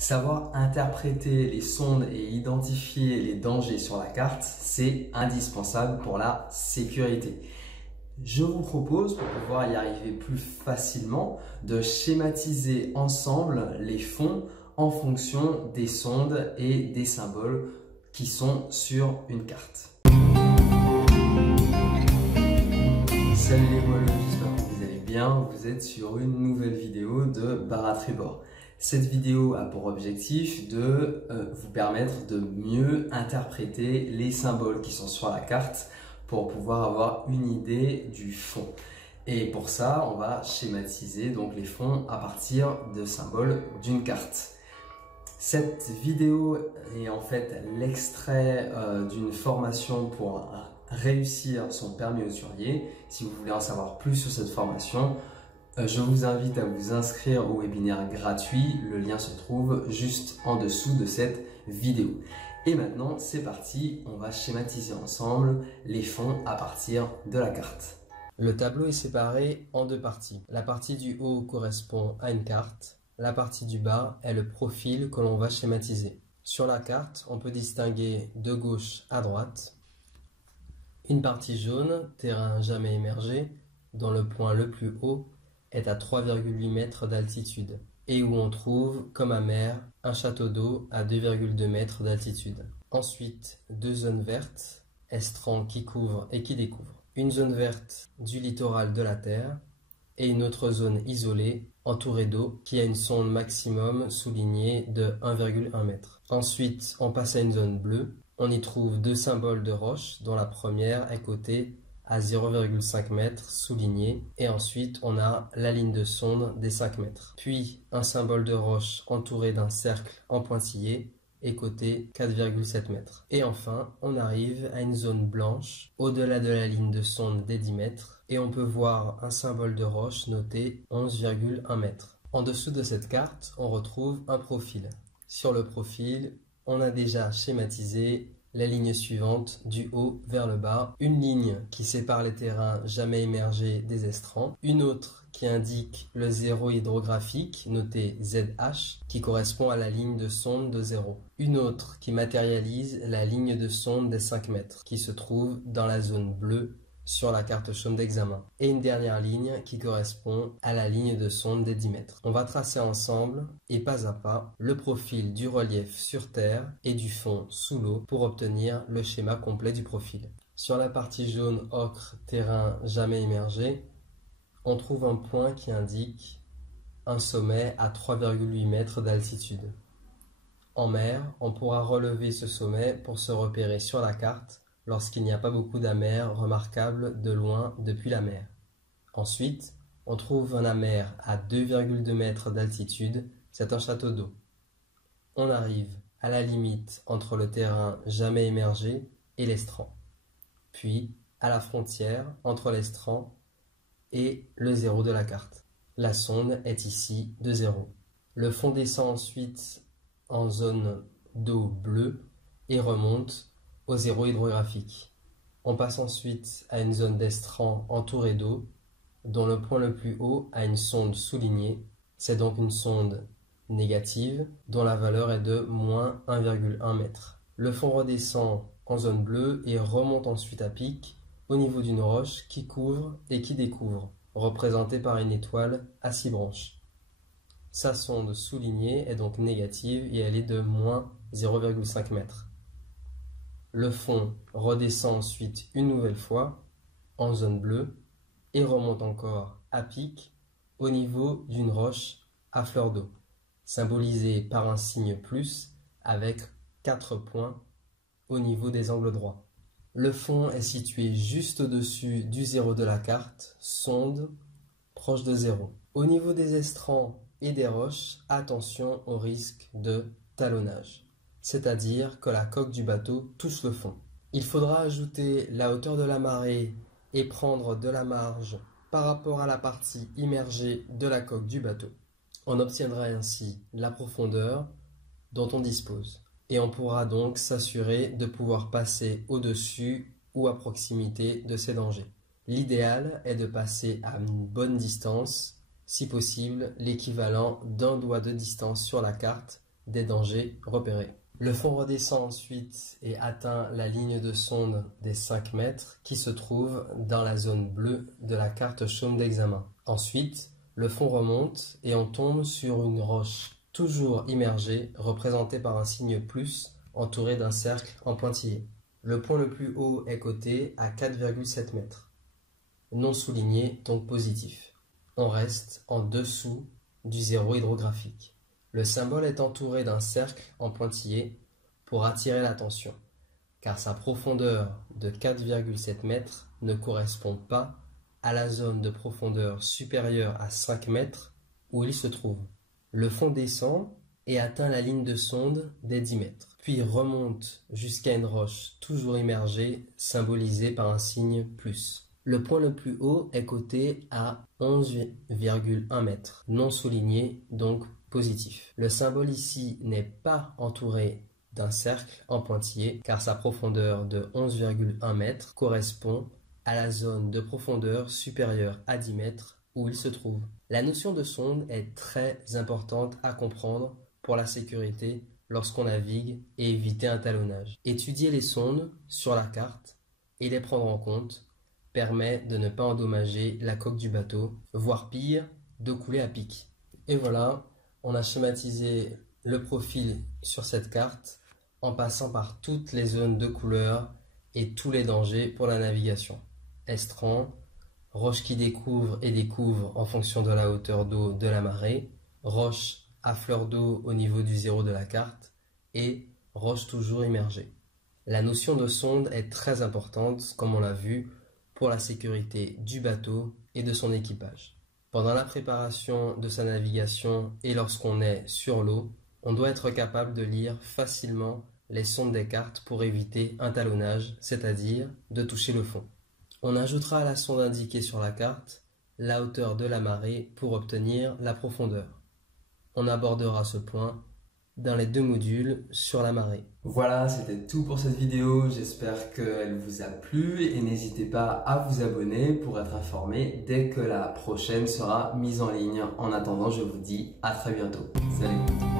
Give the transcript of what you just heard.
Savoir interpréter les sondes et identifier les dangers sur la carte, c'est indispensable pour la sécurité. Je vous propose, pour pouvoir y arriver plus facilement, de schématiser ensemble les fonds en fonction des sondes et des symboles qui sont sur une carte. Salut les moelleux, j'espère que vous allez bien. Vous êtes sur une nouvelle vidéo de Bar à Trébord. Cette vidéo a pour objectif de vous permettre de mieux interpréter les symboles qui sont sur la carte pour pouvoir avoir une idée du fond. Et pour ça, on va schématiser donc les fonds à partir de symboles d'une carte. Cette vidéo est en fait l'extrait d'une formation pour réussir son permis hauturier. Si vous voulez en savoir plus sur cette formation, je vous invite à vous inscrire au webinaire gratuit. Le lien se trouve juste en dessous de cette vidéo. Et maintenant, c'est parti. On va schématiser ensemble les fonds à partir de la carte. Le tableau est séparé en deux parties. La partie du haut correspond à une carte. La partie du bas est le profil que l'on va schématiser. Sur la carte, on peut distinguer de gauche à droite une partie jaune, terrain jamais émergé, dont le point le plus haut est à 3,8 mètres d'altitude et où on trouve, comme à mer, un château d'eau à 2,2 mètres d'altitude. Ensuite, deux zones vertes, estran qui couvre et qui découvre. Une zone verte du littoral de la Terre et une autre zone isolée, entourée d'eau, qui a une sonde maximum soulignée de 1,1 mètre. Ensuite, on passe à une zone bleue. On y trouve deux symboles de roche, dont la première est cotée à 0,5 mètres souligné, et ensuite on a la ligne de sonde des 5 mètres. Puis un symbole de roche entouré d'un cercle en pointillé et coté 4,7 mètres. Et enfin on arrive à une zone blanche au-delà de la ligne de sonde des 10 mètres et on peut voir un symbole de roche noté 11,1 mètres. En dessous de cette carte on retrouve un profil. Sur le profil on a déjà schématisé la ligne suivante du haut vers le bas, une ligne qui sépare les terrains jamais émergés des estrans, une autre qui indique le zéro hydrographique noté ZH qui correspond à la ligne de sonde de 0, une autre qui matérialise la ligne de sonde des 5 mètres qui se trouve dans la zone bleue sur la carte chaume d'examen, et une dernière ligne qui correspond à la ligne de sonde des 10 mètres. On va tracer ensemble et pas à pas le profil du relief sur terre et du fond sous l'eau pour obtenir le schéma complet du profil. Sur la partie jaune ocre terrain jamais émergé, on trouve un point qui indique un sommet à 3,8 mètres d'altitude. En mer, on pourra relever ce sommet pour se repérer sur la carte lorsqu'il n'y a pas beaucoup d'amers remarquables de loin depuis la mer. Ensuite, on trouve un amer à 2,2 mètres d'altitude, c'est un château d'eau. On arrive à la limite entre le terrain jamais émergé et l'estran, puis à la frontière entre l'estran et le zéro de la carte. La sonde est ici de 0. Le fond descend ensuite en zone d'eau bleue et remonte au zéro hydrographique. On passe ensuite à une zone d'estran entourée d'eau, dont le point le plus haut a une sonde soulignée. C'est donc une sonde négative, dont la valeur est de moins 1,1 mètre. Le fond redescend en zone bleue et remonte ensuite à pic au niveau d'une roche qui couvre et qui découvre, représentée par une étoile à 6 branches. Sa sonde soulignée est donc négative et elle est de moins 0,5 mètre. Le fond redescend ensuite une nouvelle fois en zone bleue et remonte encore à pic au niveau d'une roche à fleur d'eau, symbolisée par un signe plus avec 4 points au niveau des angles droits. Le fond est situé juste au-dessus du zéro de la carte, sonde proche de 0. Au niveau des estrans et des roches, attention au risque de talonnage, c'est-à-dire que la coque du bateau touche le fond. Il faudra ajouter la hauteur de la marée et prendre de la marge par rapport à la partie immergée de la coque du bateau. On obtiendra ainsi la profondeur dont on dispose. Et on pourra donc s'assurer de pouvoir passer au-dessus ou à proximité de ces dangers. L'idéal est de passer à une bonne distance, si possible l'équivalent d'un doigt de distance sur la carte des dangers repérés. Le fond redescend ensuite et atteint la ligne de sonde des 5 mètres qui se trouve dans la zone bleue de la carte chaume d'examen. Ensuite, le fond remonte et on tombe sur une roche toujours immergée représentée par un signe plus entouré d'un cercle en pointillé. Le point le plus haut est coté à 4,7 mètres. Non souligné, donc positif. On reste en dessous du zéro hydrographique. Le symbole est entouré d'un cercle en pointillé pour attirer l'attention, car sa profondeur de 4,7 mètres ne correspond pas à la zone de profondeur supérieure à 5 mètres où il se trouve. Le fond descend et atteint la ligne de sonde des 10 mètres, puis remonte jusqu'à une roche toujours immergée, symbolisée par un signe plus. Le point le plus haut est coté à 11,1 mètres, non souligné, donc positif. Le symbole ici n'est pas entouré d'un cercle en pointillé, car sa profondeur de 11,1 mètres correspond à la zone de profondeur supérieure à 10 mètres où il se trouve. La notion de sonde est très importante à comprendre pour la sécurité lorsqu'on navigue et éviter un talonnage. Étudier les sondes sur la carte et les prendre en compte permet de ne pas endommager la coque du bateau, voire pire, de couler à pic. Et voilà, on a schématisé le profil sur cette carte en passant par toutes les zones de couleur et tous les dangers pour la navigation. Estran, roches qui découvrent et découvrent en fonction de la hauteur d'eau de la marée, roches à fleur d'eau au niveau du zéro de la carte et roches toujours immergées. La notion de sonde est très importante, comme on l'a vu, pour la sécurité du bateau et de son équipage. Pendant la préparation de sa navigation et lorsqu'on est sur l'eau, on doit être capable de lire facilement les sondes des cartes pour éviter un talonnage, c'est-à-dire de toucher le fond. On ajoutera à la sonde indiquée sur la carte la hauteur de la marée pour obtenir la profondeur. On abordera ce point dans les 2 modules sur la marée. Voilà, c'était tout pour cette vidéo. J'espère qu'elle vous a plu et n'hésitez pas à vous abonner pour être informé dès que la prochaine sera mise en ligne. En attendant, je vous dis à très bientôt. Salut!